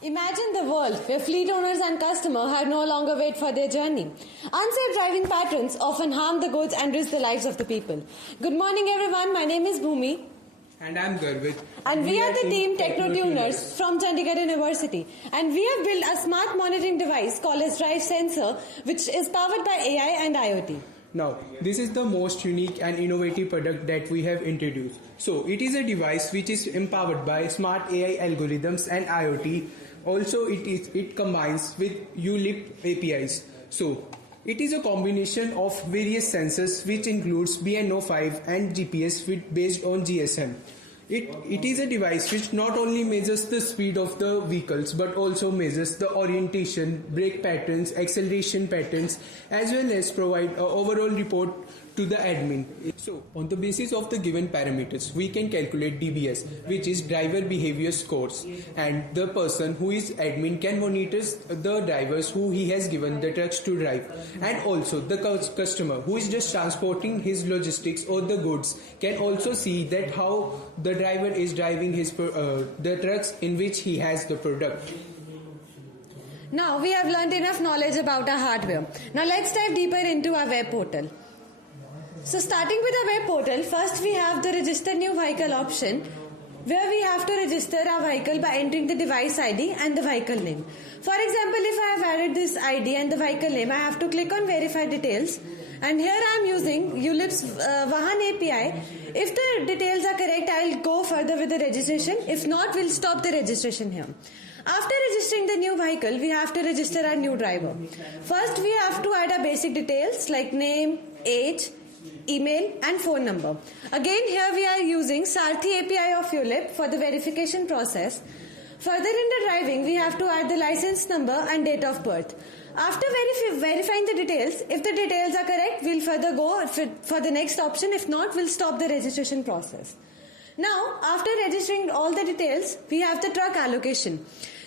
Imagine the world where fleet owners and customers had no longer wait for their journey. Unsafe driving patterns often harm the goods and risk the lives of the people. Good morning everyone, my name is Bhumi. And I'm Garvit. And we are the team Techno-Tuners from Chandigarh University. And we have built a smart monitoring device called as DriveSense, which is powered by AI and IoT. Now, this is the most unique and innovative product that we have introduced. So, it is a device which is empowered by smart AI algorithms and IoT. Also, it combines with ULIP APIs. So, it is a combination of various sensors which includes BNO5 and GPS based on GSM. It is a device which not only measures the speed of the vehicles but also measures the orientation, brake patterns, acceleration patterns, as well as provide an overall report to the admin. So, on the basis of the given parameters, we can calculate DBS, which is driver behavior scores, and the person who is admin can monitor the drivers who he has given the trucks to drive, and also the customer who is just transporting his logistics or the goods can also see that how the driver is driving his the trucks in which he has the product. Now we have learned enough knowledge about our hardware. Now let's dive deeper into our web portal. So starting with our web portal, first we have the register new vehicle option, where we have to register our vehicle by entering the device ID and the vehicle name. For example, if I have added this ID and the vehicle name, I have to click on verify details, and here I am using ULIP's Vahan API. If the details are correct, I will go further with the registration. If not, we'll stop the registration here. After registering the new vehicle, we have to register our new driver. First, we have to add our basic details like name, age, email and phone number. Again, here we are using Sarthi API of ULIP for the verification process. Further in the driving, we have to add the license number and date of birth. After verifying the details, if the details are correct, we'll further go for the next option. If not, we'll stop the registration process. Now, after registering all the details, we have the truck allocation.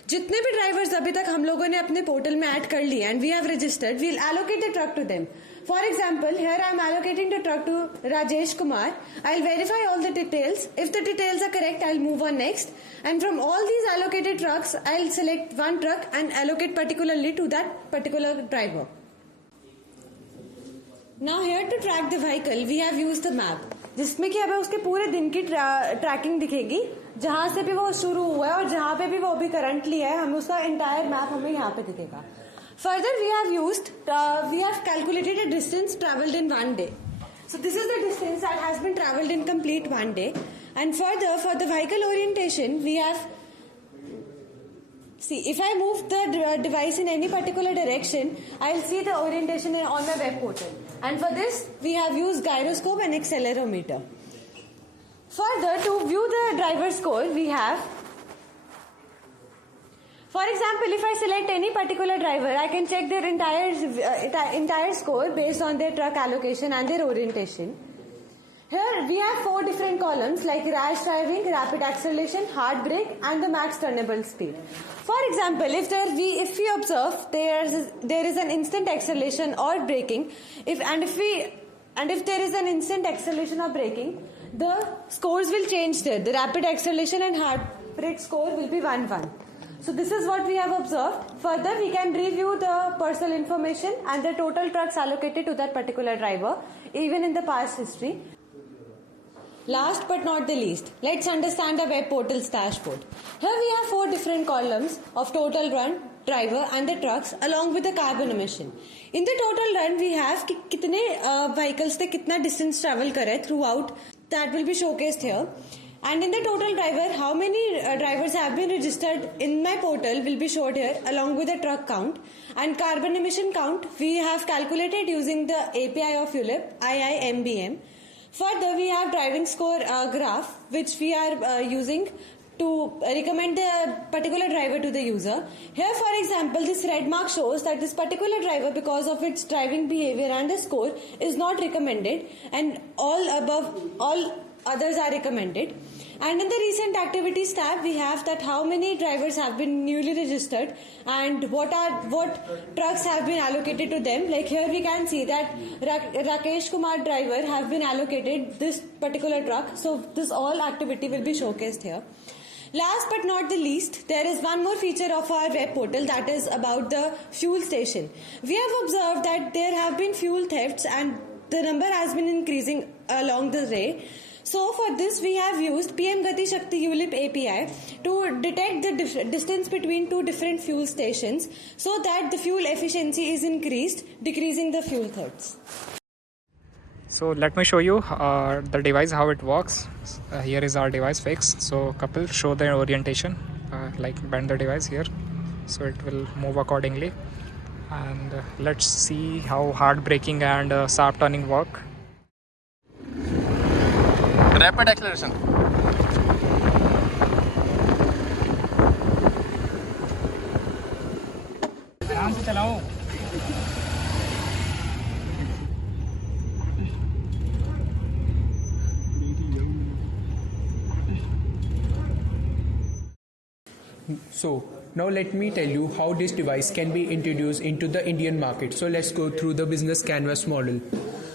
जितने भी drivers अभी तक हम लोगों ने अपने portal में add कर लिए and we have registered, we will allocate the truck to them. For example, here I am allocating the truck to Rajesh Kumar. I will verify all the details. If the details are correct, I will move on next, and from all these allocated trucks I will select one truck and allocate particularly to that particular driver. Now here to track the vehicle we have used the map, जिसमें कि हमें उसके पूरे दिन की trekking दिखेगी, जहां से भी वो शुरू हुआ है और जहां पे भी वो अभी करंटली है, हमें उसका एंटायर मैप हमें यहाँ पे दिखेगा. Further we have calculated a distance traveled in 1 day. So this is the distance that has been traveled in complete 1 day. And further, for the vehicle orientation, we have, see, if I move the device in any particular direction, I'll see the orientation on my web portal. And for this, we have used gyroscope and accelerometer. Further, to view the driver score, we have, for example, if I select any particular driver, I can check their entire score based on their truck allocation and their orientation. Here we have 4 different columns like rash driving, rapid acceleration, hard brake and the max turnable speed. For example, if we observe there is an instant acceleration or braking, if there is an instant acceleration or braking, the scores will change there. The rapid acceleration and hard brake score will be 1-1. So this is what we have observed. Further, we can review the personal information and the total trucks allocated to that particular driver, even in the past history. Last but not the least, let's understand the web portal's dashboard. Here we have 4 different columns of total run, driver and the trucks along with the carbon emission. In the total run, we have kitne vehicles te kitna distance travel kare throughout, that will be showcased here. And in the total driver, how many drivers have been registered in my portal will be showed here along with the truck count. And carbon emission count, we have calculated using the API of ULIP, IIMBM. Further, we have driving score graph, which we are using to recommend the particular driver to the user. Here, for example, this red mark shows that this particular driver, because of its driving behavior and the score, is not recommended, and all others are recommended. And in the recent activities tab, we have that how many drivers have been newly registered and what trucks have been allocated to them. Like here we can see that Rakesh Kumar driver have been allocated this particular truck. So this all activity will be showcased here. Last but not the least, there is one more feature of our web portal, that is about the fuel station. We have observed that there have been fuel thefts and the number has been increasing along the way. So for this we have used PM Gati Shakti ULIP API to detect the distance between two different fuel stations so that the fuel efficiency is increased, decreasing the fuel thefts. So let me show you the device, how it works. Here is our device fixed. So Kapil, show the orientation, like bend the device here, so it will move accordingly. And let's see how hard braking and sharp turning work. Rapid acceleration. आराम से चलाओ. So now let me tell you how this device can be introduced into the Indian market. So let's go through the business canvas model.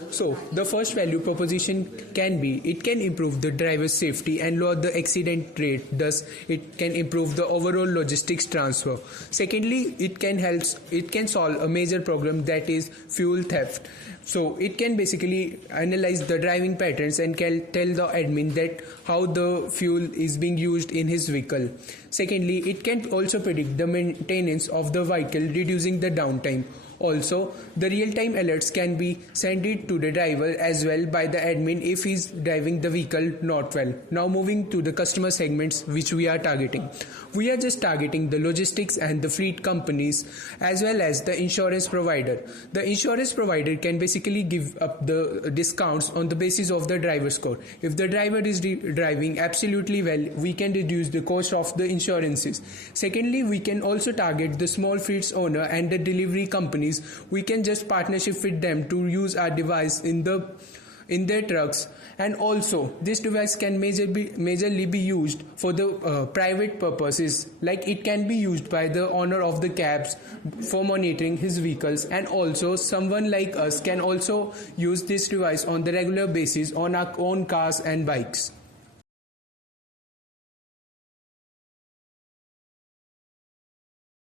So the first value proposition can be, it can improve the driver's safety and lower the accident rate. Thus, it can improve the overall logistics transfer. Secondly, it can solve a major problem, that is fuel theft. So it can basically analyze the driving patterns and can tell the admin that how the fuel is being used in his vehicle. Secondly, it can also predict the maintenance of the vehicle, reducing the downtime. Also, the real-time alerts can be sent it to the driver as well by the admin if he's driving the vehicle not well. Now moving to the customer segments which we are targeting. We are just targeting the logistics and the fleet companies as well as the insurance provider. The insurance provider can basically give up the discounts on the basis of the driver score. If the driver is driving absolutely well, we can reduce the cost of the insurances. Secondly, we can also target the small fleets owner and the delivery companies. We can just partnership with them to use our device in their trucks, and also this device can majorly be used for the private purposes, like it can be used by the owner of the cabs for monitoring his vehicles, and also someone like us can also use this device on the regular basis on our own cars and bikes.